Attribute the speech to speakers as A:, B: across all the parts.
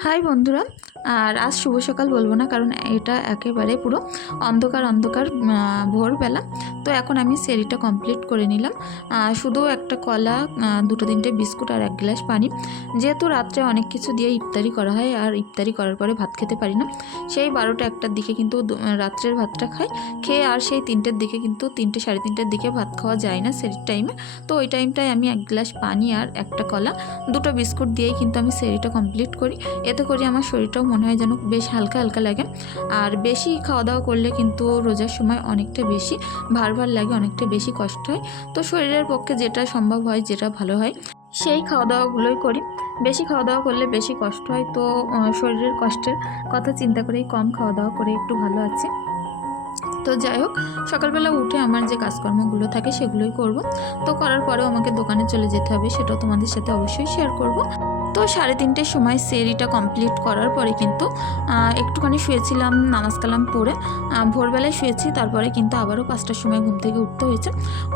A: High বন্ধুরা আর আজ শুভ সকাল বলব না, কারণ এটা একেবারে পুরো অন্ধকার অন্ধকার ভোরবেলা। তো এখন আমি সেরিটা কমপ্লিট করে নিলাম। শুধু একটা কলা দুটো তিনটে বিস্কুট আর এক গ্লাস পানি। যেহেতু রাত্রে অনেক কিছু দিয়ে ইফতারি করা হয়, আর ইফতারি করার পরে ভাত খেতে পারি না, সেই বারোটা একটার দিকে কিন্তু রাত্রের ভাতটা খাই। খেয়ে আর সেই তিনটের দিকে কিন্তু তিনটে, সাড়ে তিনটের দিকে ভাত খাওয়া যায় না সেরির টাইমে তো ওই টাইমটায় আমি এক গ্লাস পানি আর একটা কলা, দুটো বিস্কুট দিয়েই কিন্তু আমি সেরিটা কমপ্লিট করি। এতে করে আমার শরীরটাও মনে হয় যেন বেশ হালকা হালকা লাগে। আর বেশি খাওয়া দাওয়া করলে কিন্তু রোজার সময় অনেকটা বেশি ভার ভার লাগে অনেকটা বেশি কষ্ট হয়। তো শরীরের পক্ষে যেটা সম্ভব হয়, যেটা ভালো হয়, সেই খাওয়া দাওয়াগুলোই করি। বেশি খাওয়া দাওয়া করলে বেশি কষ্ট হয়, তো শরীরের কষ্টের কথা চিন্তা করেই কম খাওয়া দাওয়া করে একটু ভালো আছে। তো যাই হোক, সকালবেলা উঠে আমার যে কাজকর্মগুলো থাকে সেগুলোই করব। তো করার পরেও আমাকে দোকানে চলে যেতে হবে, সেটাও তোমাদের সাথে অবশ্যই শেয়ার করব। তো সাড়ে তিনটের সময় সেরিটা কমপ্লিট করার পরে কিন্তু একটুখানি শুয়েছিলাম, নামাজ কালাম পড়ে ভোরবেলায় শুয়েছি, তারপরে কিন্তু আবারও পাঁচটার সময় ঘুম থেকে উঠতে হয়েছে।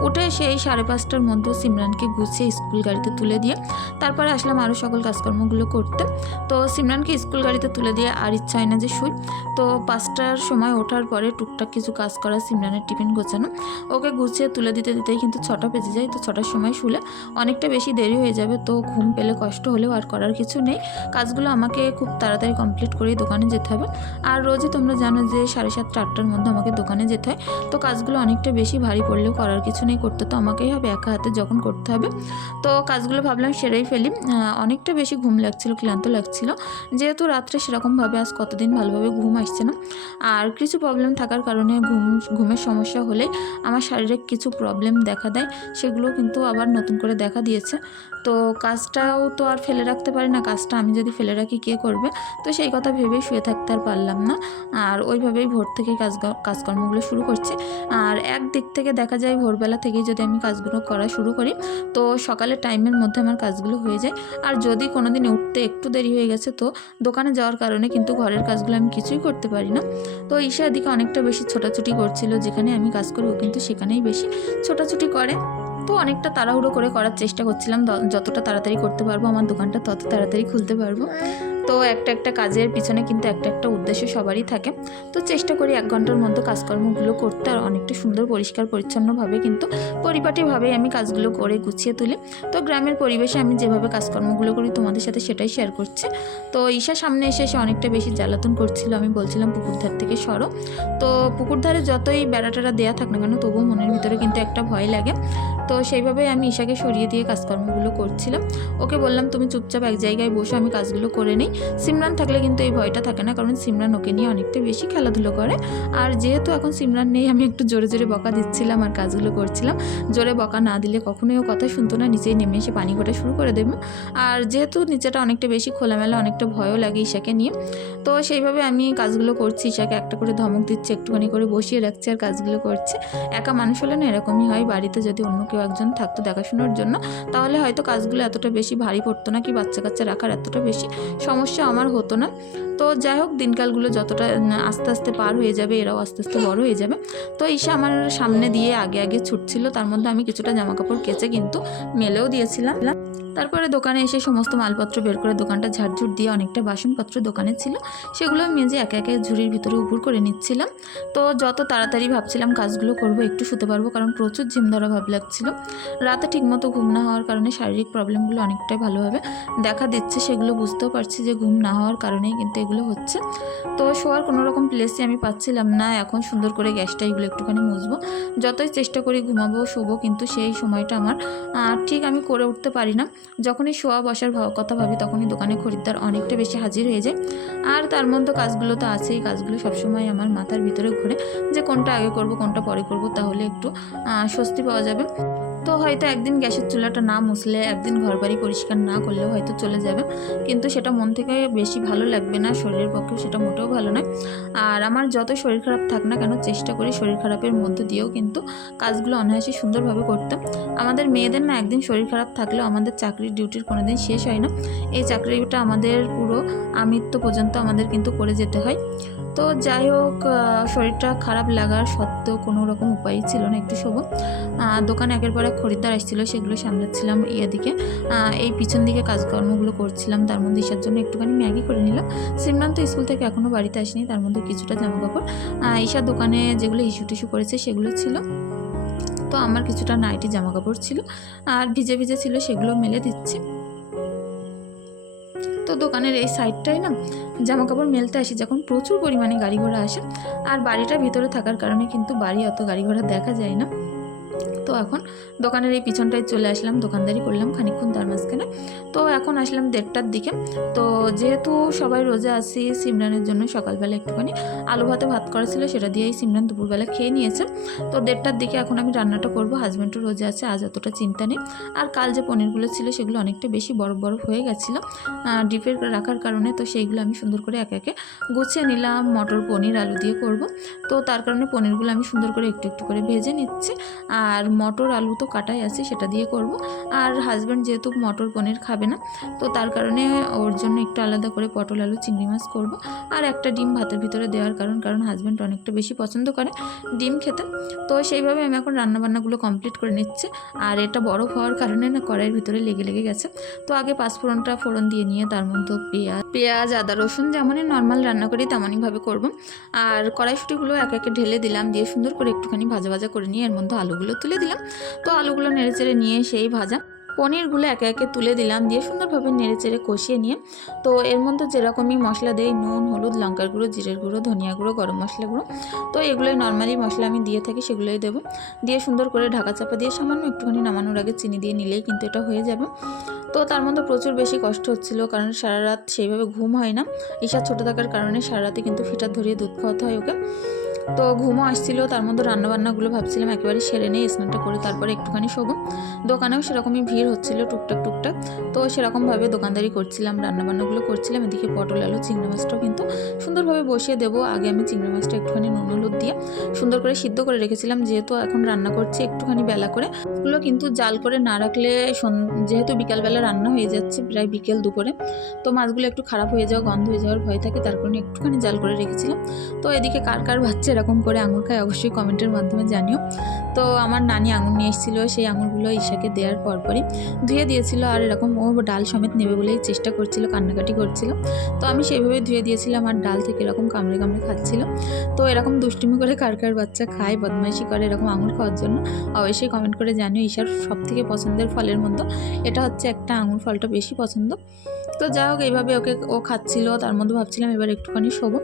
A: উঠে সেই সাড়ে পাঁচটার মধ্যে সিমরানকে গুছিয়ে স্কুল গাড়িতে তুলে দিয়ে, তারপরে আসলাম আরও সকল কাজকর্মগুলো করতে। তো সিমরানকে স্কুল গাড়িতে তুলে দিয়ে আর ইচ্ছা হয় না যে শুই। তো পাঁচটার সময় ওঠার পরে টুকটাক কিছু কাজ করা সিমরানের টিফিন গোছানো। ওকে গুছিয়ে তুলে দিতে দিতেই কিন্তু ছটা বেজে যায়, তো ছটার সময় শুলে অনেকটা বেশি দেরি হয়ে যাবে, তো ঘুম পেলে কষ্ট হলেও আর করার কিছু নেই। কাজগুলো আমাকে খুব তাড়াতাড়ি কমপ্লিট করেই দোকানে যেতে হবে। আর রোজই তোমরা জানো যে সাড়ে সাতটা, আটটার মধ্যে আমাকে দোকানে যেতে হয়। তো কাজগুলো অনেকটা বেশি ভারী পড়লেও করার কিছু নেই, করতে তো আমাকেই হবে, একা হাতে যখন করতে হবে। তো কাজগুলো ভাবলাম সেরেই ফেলি। অনেকটা বেশি ঘুম লাগছিল, ক্লান্ত লাগছিল। যেহেতু রাত্রে সেরকমভাবে আজ কতদিন ভালোভাবে ঘুম আসছে না। আর কিছু প্রবলেম থাকার কারণে ঘুম, ঘুমের সমস্যা হলে আমার শারীরিক কিছু প্রবলেম দেখা দেয়। সেগুলো কিন্তু আবার নতুন করে দেখা দিয়েছে। তো কাজটাও তো আর ফেলে রাখতে পারি না, কাজটা আমি যদি ফেলে রাখি কে করবে? তো সেই কথা ভেবেই শুয়ে থাকতে আর পারলাম না। আর ওইভাবেই ভোর থেকে কাজ কাজকর্মগুলো শুরু করছি। আর এক দিক থেকে দেখা যায় ভোরবেলা থেকেই যদি আমি কাজগুলো করা শুরু করি, তো সকালের টাইমের মধ্যে আমার কাজগুলো হয়ে যায়। আর যদি কোনো দিন উঠতে একটু দেরি হয়ে গেছে, তো দোকানে যাওয়ার কারণে কিন্তু ঘরের কাজগুলো আমি কিছুই করতে পারি না। তো ঈশা দিকে অনেকটা বেশি ছোটাছুটি করছিল, যেখানে আমি কাজ করি ও কিন্তু সেখানেই বেশি ছোটাছুটি করে। তো অনেকটা তাড়াহুড়ো করে করার চেষ্টা করছিলাম যতটা তাড়াতাড়ি করতে পারব, আমার দোকানটা তত তাড়াতাড়ি খুলতে পারব। তো একটা একটা কাজের পিছনে কিন্তু একটা একটা উদ্দেশ্য সবারই থাকে। তো চেষ্টা করি এক ঘণ্টার মধ্যে কাজকর্মগুলো করতে আর অনেকটা সুন্দর, পরিষ্কার, পরিচ্ছন্নভাবে কিন্তু পরিপাটিভাবেই আমি কাজগুলো করে গুছিয়ে তুলি। তো গ্রামের পরিবেশে আমি যেভাবে কাজকর্মগুলো করি তোমাদের সাথে সেটাই শেয়ার করছি। তো ঈশা সামনে এসে এসে অনেকটা বেশি জ্বালাতন করছিল, আমি বলছিলাম পুকুর ধার থেকে সরো। তো পুকুর ধারে যতই বেড়া টেড়া দেওয়া থাক না কেন, তবুও মনের ভিতরে কিন্তু একটা ভয় লাগে। তো সেইভাবেই আমি ঈশাকে সরিয়ে দিয়ে কাজকর্মগুলো করছিলাম। ওকে বললাম, তুমি চুপচাপ এক জায়গায় বসে, আমি কাজগুলো করে নিই। সিমরান থাকলে কিন্তু এই ভয়টা থাকে না, কারণ সিমরান ওকে নিয়ে অনেকটা বেশি খেলাধুলো করে। আর যেহেতু এখন সিমরান নেই, আমি একটু জোরে জোরে বকা দিচ্ছিলাম আর কাজগুলো করছিলাম। জোরে বকা না দিলে কখনোই ও কথা শুনতো না, নিচেই নেমে এসে পানি ঘটা শুরু করে দেবে। আর যেহেতু নিচেটা অনেকটা বেশি খোলামেলা, অনেকটা ভয়ও লাগে ঈশাকে নিয়ে, তো সেইভাবে আমি কাজগুলো করছি। ঈশাকে একটা করে ধমক দিচ্ছে, একটুখানি করে বসিয়ে রাখছি আর কাজগুলো করছে। একা মানুষ হলে না এরকমই হয়, বাড়িতে যদি অন্য কেউ একজন থাকতো দেখাশোনার জন্য, তাহলে হয়তো কাজগুলো এতটা বেশি ভারী পড়তো না, কি বাচ্চা কাচ্চা রাখার এতটা বেশি সমস্যা আমার হতো না। তো যাই হোক, দিনকালগুলো যতটা আস্তে আস্তে পার হয়ে যাবে, এরাও আস্তে আস্তে বড় হয়ে যাবে। তো ঈশা আমার সামনে দিয়ে আগে আগে ছুটছিল, তার মধ্যে আমি কিছুটা জামা কাপড় কেচে কিন্তু মেলেও দিয়েছিলাম। তারপরে দোকানে এসে সমস্ত মালপত্র বের করে দোকানটা ঝাড়ঝুট দিয়ে অনেকটা বাসনপত্র দোকানে ছিল, সেগুলো আমি মেজে একে একে ঝুড়ির ভিতরে উপর করে নিচ্ছিলাম। তো যত তাড়াতাড়ি ভাবছিলাম কাজগুলো করব, একটু শুতে পারব, কারণ প্রচুর জিম ধরা ভাব লাগছিল। রাতে ঠিকমতো ঘুম না হওয়ার কারণে শারীরিক প্রবলেমগুলো অনেকটাই ভালোভাবে দেখা দিচ্ছে সেগুলো বুঝতেও পারছি যে ঘুম না হওয়ার কারণেই কিন্তু এগুলো হচ্ছে। তো শোয়ার কোনো রকম প্লেসই আমি পাচ্ছিলাম না, এখন সুন্দর করে গ্যাসটা এগুলো একটুখানি মুছবো। যতই চেষ্টা করি ঘুমাবো, শোবো, কিন্তু সেই সময়টা আমার ঠিক আমি করে উঠতে পারি না। যখনই শোয়া বসার কথা ভাবি, তখনই দোকানে খরিদ্দার অনেকটা বেশি হাজির হয়ে যায়। আর তার মধ্যে কাজগুলো তো আছেই, কাজগুলো সবসময় আমার মাথার ভিতরে ঘুরে যে কোনটা আগে করব, কোনটা পরে করব, তাহলে একটু স্বস্তি পাওয়া যাবে। তো হয়তো একদিন গ্যাসের চুলাটা না মুছলে, একদিন ঘর বাড়ি পরিষ্কার না করলেও হয়তো চলে যাবে। কিন্তু সেটা মন থেকে বেশি ভালো লাগবে না, শরীরের পক্ষে সেটা মোটেও ভালো নয়। আর আমার যত শরীর খারাপ থাক না কেন, চেষ্টা করি শরীর খারাপের মধ্য দিয়েও কিন্তু কাজগুলো অনায়াসে সুন্দরভাবে করতাম আমাদের মেয়েদের না একদিন শরীর খারাপ থাকলেও আমাদের চাকরির ডিউটির কোনো দিন শেষ হয় না। এই চাকরিটা আমাদের পুরো আমিত্ব পর্যন্ত আমাদের কিন্তু করে যেতে হয়। তো যাই হোক শরীরটা খারাপ লাগার সত্ত্বেও কোনো রকম উপায় ছিল না একটু আহ, দোকানে একের পর এক খরিদ্দার আসছিল সেগুলো সামলাচ্ছিলাম ইয়ে দিকে। এই পিছন দিকে কাজকর্মগুলো করছিলাম তার মধ্যে ঈশার জন্য একটুখানি ম্যাগি করে নিলাম। সিমরান তো স্কুল থেকে এখনও বাড়িতে আসেনি তার মধ্যে কিছুটা জামা কাপড় ঈশার দোকানে যেগুলো ইস্যু টিস্যু করেছে সেগুলো ছিল। তো আমার কিছুটা নাইটি জামা কাপড় ছিল আর ভিজে ভিজে ছিল সেগুলো মেলে দিচ্ছি। তো দোকানের এই সাইডটাই না জামা কাপড় মেলতে আসি যখন প্রচুর পরিমাণে গাড়ি ঘোড়া আসে। আর বাড়িটা ভিতরে থাকার কারণে কিন্তু বাড়ি অত গাড়ি ঘোড়া দেখা যায় না। এখন দোকানের এই পিছনটায় চলে আসলাম, দোকানদারি করলাম খানিকক্ষণ তার মাঝখানে। তো এখন আসলাম দেড়টার দিকে। তো যেহেতু সবাই রোজা আছি, সিমরানের জন্য সকালবেলা একটুখানি আলু ভাতে ভাত করা ছিল, সেটা দিয়েই সিমরান দুপুরবেলা খেয়ে নিয়েছে। তো দেড়টার দিকে এখন আমি রান্নাটা করব। হাজব্যান্ডও রোজা আছে, আজ অতটা চিন্তা নেই। আর কাল যে পনিরগুলো ছিল, সেগুলো অনেকটা বেশি বরফ বরফ হয়ে গেছিল। ডিপে রাখার কারণে তো সেইগুলো আমি সুন্দর করে একে একে গুছিয়ে নিলাম। মটর পনির, আলু দিয়ে করব। তো তার কারণে পনিরগুলো আমি সুন্দর করে একটু একটু করে ভেজে নিচ্ছি। আর মটর আলু তো কাটাই আছে, সেটা দিয়ে করব। আর হাজব্যান্ড যেহেতু মটর পনির খাবে না, তো তার কারণে ওর জন্য একটু আলাদা করে পটল আলু, চিংড়ি মাছ করব। আর একটা ডিম ভাতের ভিতরে দেওয়ার কারণ কারণ হাজব্যান্ড অনেকটা বেশি পছন্দ করে ডিম খেতে। তো সেইভাবে আমি এখন রান্নাবান্নাগুলো কমপ্লিট করে নিচ্ছি। আর এটা বরফ হওয়ার কারণে না কড়াইয়ের ভিতরে লেগে লেগে গেছে। তো আগে পাঁচফোড়নটা ফোড়ন দিয়ে নিয়ে, তার মধ্যে পেঁয়াজ পেঁয়াজ, আদা, রসুন যেমনই নর্মাল রান্না করি তেমনইভাবে করব। আর কড়াইশুটিগুলো এক একে ঢেলে দিলাম, দিয়ে সুন্দর করে একটুখানি ভাজা ভাজা করে নিয়ে এর মধ্যে আলুগুলো তুলে দিলাম। তো আলুগুলো নেড়ে চেড়ে নিয়ে সেই ভাজা। পনিরগুলো একে একে তুলে দিলাম দিয়ে সুন্দরভাবে নেড়ে চেড়ে কষিয়ে নিয়ে। তো এর মধ্যে যেরকমই মশলা দেই, নুন, হলুদ, লঙ্কার গুঁড়ো, জিরের গুঁড়ো, ধনিয়া গুঁড়ো, গরম মশলা গুঁড়ো। তো এগুলোই নর্মালি মশলা আমি দিয়ে থাকি, সেগুলোই দেবো। দিয়ে সুন্দর করে ঢাকা চাপা দিয়ে সামান্য একটুখানি নামানোর আগে চিনি দিয়ে নিলেই কিন্তু এটা হয়ে যাবে। তো তার মধ্যে প্রচুর বেশি কষ্ট হচ্ছিল কারণ সারা রাত সেইভাবে ঘুম হয় না। ঈশা ছোটো থাকার কারণে সারা রাতে কিন্তু ফিটার ধরিয়ে দুধ খাওয়াতে হয় ওকে। তো ঘুমও আসছিল, তার মধ্যে রান্নাবান্নাগুলো ভাবছিলাম একেবারে সেরে নেই স্নানটা করে তারপরে একটুখানি শোবো। দোকানেও সেরকমই ভিড় হচ্ছিল টুকটাক টুকটাক, তো সেরকমভাবে দোকানদারি করছিলাম, রান্নাবান্নাগুলো করছিলাম, এদিকে পটল, আলু, চিংড়ি মাছটাও কিন্তু সুন্দরভাবে বসিয়ে দেবো। আগে আমি চিংড়ি মাছটা একটুখানি নুন, হলুদ দিয়ে সুন্দর করে সিদ্ধ করে রেখেছিলাম, যেহেতু এখন রান্না করছি একটুখানি বেলা করে। ওগুলো কিন্তু জাল করে না রাখলে যেহেতু বিকালবেলা রান্না হয়ে যাচ্ছে প্রায় বিকেল দুপুরে, তো মাছগুলো একটু খারাপ হয়ে যাওয়া, গন্ধ হয়ে যাওয়ার ভয় থাকে, তার কারণে একটুখানি জাল করে রেখেছিলাম। তো এদিকে কার কার বাচ্চা এরকম করে আঙুর অবশ্যই কমেন্টের মাধ্যমে জানিও। তো আমার নানি আঙুর নিয়ে এসেছিল, সেই আঙুরগুলো ঈশাকে দেওয়ার পরপরই ধুয়ে দিয়েছিল আর এরকম ও ডাল সমেত নেবে বলেই চেষ্টা করছিল, কান্নাকাটি করছিল। তো আমি সেইভাবে ধুয়ে দিয়েছিলাম আর ডাল থেকে এরকম কামড়ে কামড়ে খাচ্ছিল। তো এরকম দুষ্টুমি করে কার কার বাচ্চা খায়, বদমাইশি করে এরকম আঙুর খাওয়ার জন্য, অবশ্যই কমেন্ট করে জানিও ঈশার সব থেকে পছন্দের ফলের মধ্যে। এটা হচ্ছে একটা আঙুর ফলটা বেশি পছন্দ। তো যাই হোক, এইভাবে ওকে ও খাচ্ছিল, তার মধ্যে ভাবছিলাম এবার একটুখানি শোবো।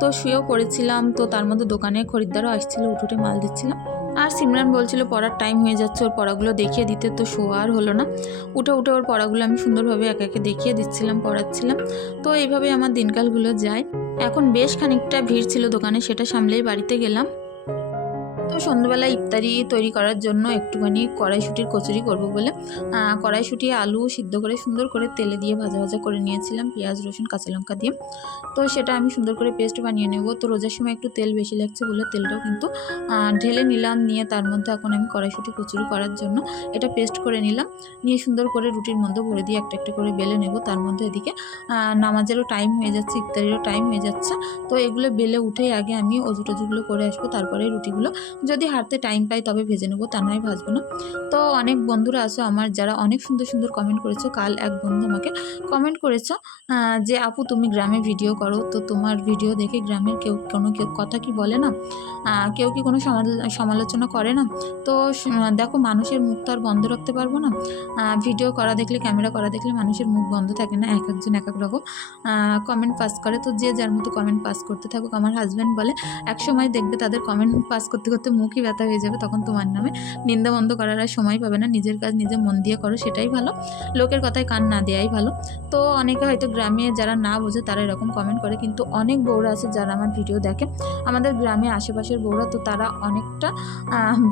A: তো শুয়েও পড়েছিলাম, তো তার মধ্যে দোকানে খরিদ্দারও আসছিল উঠে উঠে মাল দিচ্ছিলাম। আর সিমরান বলছিল, পড়ার টাইম হয়ে যাচ্ছে, ওর পড়াগুলো দেখিয়ে দিতে তো শোয়া আর হলো না। উঠে উঠে ওর পড়াগুলো আমি সুন্দরভাবে একে একে দেখিয়ে দিচ্ছিলাম, পড়াচ্ছিলাম। তো এইভাবে আমার দিনকালগুলো যায়। এখন বেশ খানিকটা ভিড় ছিল দোকানে, সেটা সামলেই বাড়িতে গেলাম। সন্ধ্যাবেলা ইফতারি তৈরি করার জন্য একটুখানি কড়াইশুটির কচুরি করব বলে কড়াইশুটি, আলু সিদ্ধ করে সুন্দর করে তেলে দিয়ে ভাজা ভাজা করে নিয়েছিলাম, পেঁয়াজ, রসুন, কাঁচা লঙ্কা দিয়ে। তো সেটা আমি সুন্দর করে পেস্ট বানিয়ে নেব। তো রোজার সময় একটু তেল বেশি লাগছে বলে তেলটাও কিন্তু ঢেলে নিলাম নিয়ে তার মধ্যে এখন আমি কড়াইশুটি কচুরি করার জন্য এটা পেস্ট করে নিলাম। নিয়ে সুন্দর করে রুটির মধ্যে ভরে দিয়ে একটা একটা করে বেলে নেব। তার মধ্যে এদিকে নামাজেরও টাইম হয়ে যাচ্ছে, ইফতারিরও টাইম হয়ে যাচ্ছে। তো এগুলো বেলে উঠেই আগে আমি অজু টজুগুলো করে আসব, তারপরে রুটিগুলো যদি হাঁটতে টাইম পাই তবে ভেজে নেব, তা নয় ভাজবো না। তো অনেক বন্ধুরা আছো আমার যারা অনেক সুন্দর সুন্দর কমেন্ট করেছ, কাল এক বন্ধু আমাকে কমেন্ট করেছ যে আপু তুমি গ্রামে ভিডিও করো, তো তোমার ভিডিও দেখে গ্রামের কেউ কোনো কেউ কথা কি বলে না? কেউ কি কোনো সমাল- সমালোচনা করে না? তো দেখো মানুষের মুখ তো আর বন্ধ রাখতে পারব না। ভিডিও করা দেখলে ক্যামেরা করা দেখলে মানুষের মুখ বন্ধ থাকে না, এক একজন এক এক রকম। কমেন্ট পাস করে, তো যে যার মতো কমেন্ট পাস করতে থাকুক, আমার হাজব্যান্ড বলে, এক সময় দেখবে তাদের কমেন্ট পাস করতে করতে মুখই ব্যথা হয়ে যাবে, তখন তোমার নামে নিন্দা বন্ধ করার আর সময় পাবে না। নিজের কাজ নিজে মন দিয়ে করো, সেটাই ভালো। লোকের কথায় কান না দেওয়াই ভালো। তো অনেকে হয়তো গ্রামে যারা না বোঝে, তারা এরকম কমেন্ট করে। কিন্তু অনেক বউরা আছে যারা আমার ভিডিও দেখে। আমাদের গ্রামে আশেপাশের বউরা তো তারা অনেকটা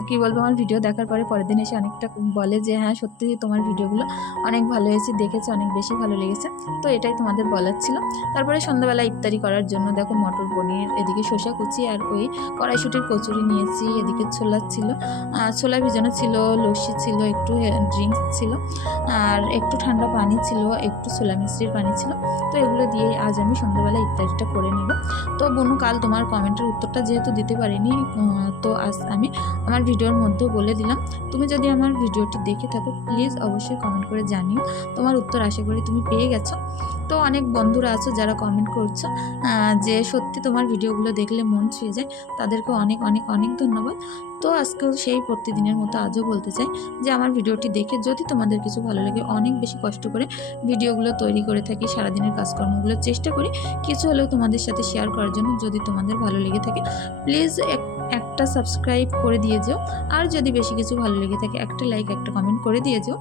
A: কি বলব, আমার ভিডিও দেখার পরে পরের দিন এসে অনেকটা বলে যে হ্যাঁ সত্যি তোমার ভিডিওগুলো অনেক ভালো হয়েছে, দেখেছে, অনেক বেশি ভালো লেগেছে। তো এটাই তোমাদের বলার ছিল। তারপরে সন্ধ্যাবেলা ইফতারি করার জন্য দেখো মটর পনির, এদিকে শসা কুচি আর ওই কড়াইশুটির কচুরি নিয়েছি এদিকে ছোলা ছিল। ছোলা ভিজানো ছিল, লস্যি ছিল, একটু ড্রিঙ্কস ছিল, আর একটু ঠান্ডা পানি ছিল, একটু ছোলা মিষ্টির পানি ছিল। তো এগুলো দিয়ে আজ আমি সন্ধ্যাবেলা ইত্যাদিটা করে নেব। তো বনু, কাল তোমার কমেন্টের উত্তরটা যেহেতু দিতে পারিনি তো আজ আমি আমার ভিডিওর মধ্যেও বলে দিলাম। তুমি যদি আমার ভিডিওটি দেখে থাকো প্লিজ অবশ্যই কমেন্ট করে জানিও। তোমার উত্তর আশা করি তুমি পেয়ে গেছো। তো অনেক বন্ধুরা আছো যারা কমেন্ট করছ যে সত্যি তোমার ভিডিওগুলো দেখলে মন ছুঁয়ে যায়, তাদেরকে অনেক অনেক অনেক ধন্যবাদ। তো আজকেও সেই প্রতিদিনের মতো আজও বলতে চাই যে আমার ভিডিওটি দেখে যদি তোমাদের কিছু ভালো লাগে, অনেক বেশি কষ্ট করে ভিডিওগুলো তৈরি করে থাকি, সারাদিনের কাজকর্মগুলো চেষ্টা করি, কিছু হলেও তোমাদের সাথে শেয়ার করার জন্য যদি তোমাদের ভালো লেগে থাকে প্লিজ এক, একটা সাবস্ক্রাইব করে দিয়ে যেও। আর যদি বেশি কিছু ভালো লেগে থাকে, একটা লাইক একটা কমেন্ট করে দিয়ে যেও।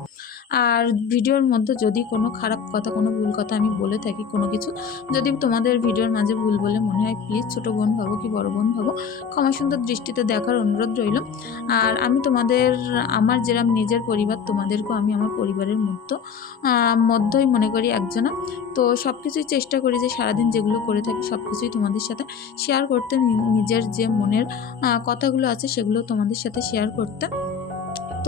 A: আর ভিডিওর মধ্যে যদি কোনো খারাপ কথা, কোনো ভুল কথা আমি বলে থাকি, কোনো কিছু, যদি তোমাদের ভিডিওর মাঝে ভুল বলে মনে হয়, প্লিজ ছোটো বোন ভাবো কি বড় বোন ভাবো, ক্ষমা সুন্দর দৃষ্টিতে দেখার অনুরোধ রইল। আর আমি তোমাদের, আমার যেরম নিজের পরিবার, তোমাদেরকেও আমি আমার পরিবারের মধ্যে মধ্যই মনে করি একজনা। তো সব কিছুই চেষ্টা করি যে সারাদিন যেগুলো করে থাকি সব কিছুই তোমাদের সাথে শেয়ার করতে নিজের যে মনের কথাগুলো আছে সেগুলো তোমাদের সাথে শেয়ার করতে।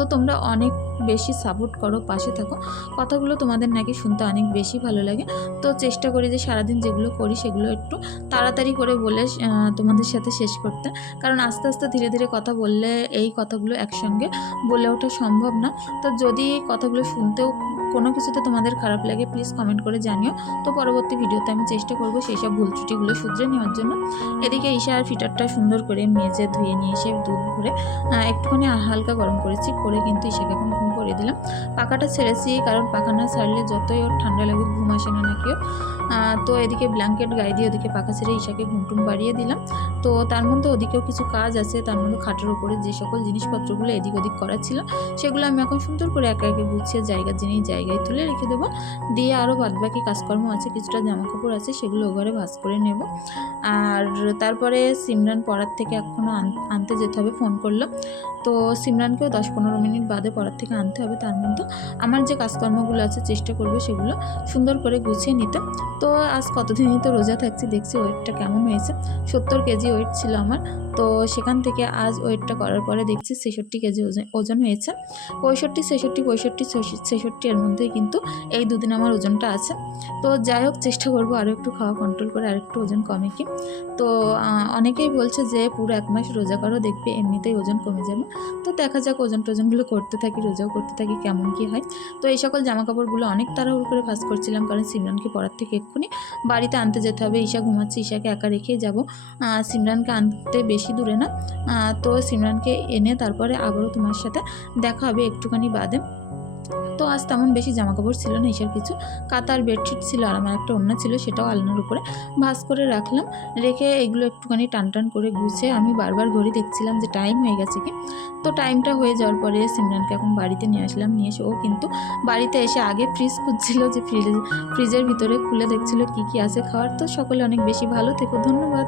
A: তো তোমরা অনেক বেশি সাপোর্ট করো, পাশে থাকো। কথাগুলো তোমাদের নাকি শুনতে অনেক বেশি ভালো লাগে। তো চেষ্টা করি যে সারাদিন যেগুলো করি সেগুলো একটু তাড়াতাড়ি করে বলে তোমাদের সাথে শেষ করতে। কারণ আস্তে আস্তে ধীরে ধীরে কথা বললে এই কথাগুলো একসঙ্গে বলে ওঠা সম্ভব না। তো যদি কথাগুলো শুনতেও কোনো কিছুতে তোমাদের খারাপ লাগে প্লিজ কমেন্ট করে জানিও। তো পরবর্তী ভিডিওতে আমি চেষ্টা করব সেই সব ভুল ত্রুটিগুলো শুধরে নেওয়ার জন্য। এদিকে ঈশা আর ফিটারটা সুন্দর করে মেজে ধুয়ে নিয়ে এসে দুধ ভরে একটুখানি হালকা গরম করেছি করে কিন্তু ঈশাকে এখন ঘুম করে দিলাম। পাখাটা ছেড়েছি কারণ পাখা না ছাড়লে যতই ওর ঠান্ডা লাগুক ঘুম আসে না ওর। আহ, তো এদিকে ব্ল্যাঙ্কেট গায়ে দিয়ে ওদিকে পাখা ছেড়ে ঈশাকে ঘুম টুম বাড়িয়ে দিলাম। তো তার মধ্যে ওদিকেও কিছু কাজ আছে তার মধ্যে খাটের উপরে যে সকল জিনিসপত্রগুলো এদিক ওদিক করা ছিল সেগুলো আমি এখন সুন্দর করে একে একে গুছিয়ে জায়গার জিনিস জায়গায় তুলে রেখে দেবো। দিয়ে আরও বাদবাকি কাজকর্ম আছে, কিছুটা জামা কাপড় আছে, সেগুলো ঘরে ভাজ করে নেব। আর তারপরে সিমরান পড়ার থেকে এখনও আনতে যেতে হবে, ফোন করল। তো সিমরানকেও দশ পনেরো মিনিট বাদে পড়ার থেকে আনতে হবে, তার মধ্যে আমার যে কাজকর্মগুলো আছে, চেষ্টা করব সেগুলো সুন্দর করে গুছিয়ে নিতে। তো আজ কতদিনই তো রোজা থাকছি, দেখছি ওয়েটটা কেমন হয়েছে। সত্তর কেজি ওয়েট ছিল আমার। তো সেখান থেকে আজ ওয়েটটা করার পরে দেখছি ছেষট্টি কেজি ওজন ওজন হয়েছে। পঁয়ষট্টি, ছেষট্টি, পঁয়ষট্টি, ছেষট্টি- এর মধ্যেই কিন্তু এই দুদিন আমার ওজনটা আছে। তো যাই হোক, চেষ্টা করব আরও একটু খাওয়া কন্ট্রোল করে আরেকটু ওজন কমে কি। তো অনেকেই বলছে যে পুরো এক মাস রোজা করো, দেখবে এমনিতেই ওজন কমে যাবে। তো দেখা যাক ওজন টোজনগুলো করতে থাকি, রোজাও করতে থাকি, কেমন কি হয়। তো এই সকল জামা কাপড়গুলো অনেক তাড়াহুড়ো করে ভাজ করছিলাম, কারণ সিমরানকে পড়ার থেকে এক্ষুনি বাড়িতে আনতে যেতে হবে। ঈশা ঘুমাচ্ছে, ঈশাকে একা রেখেই যাব। সিমরানকে আনতে বেশি দূরে না। তো সিমরানকে এনে তারপরে আবারও তোমার সাথে দেখা হবে একটুখানি বাদে। তো আজ তেমন বেশি জামা কাপড় ছিল না এসব কিছু। কাতার বেডশিট ছিল আর আমার একটা অন্য ছিল, সেটাও আলনার উপরে ভাজ করে রাখলাম। রেখে এগুলো একটুখানি টান টান করে গুছিয়ে আমি বারবার ঘড়ি দেখছিলাম যে টাইম হয়ে গেছে কি। তো টাইমটা হয়ে যাওয়ার পরে সিমরানকে এখন বাড়িতে নিয়ে আসলাম, নিয়ে এসে ও কিন্তু বাড়িতে এসে আগে ফ্রিজ খুঁজছিল যে ফ্রিজ ফ্রিজের ভিতরে খুলে দেখছিল কি কি আছে খাওয়ার। তো সকলে অনেক বেশি ভালো থেকো, ধন্যবাদ।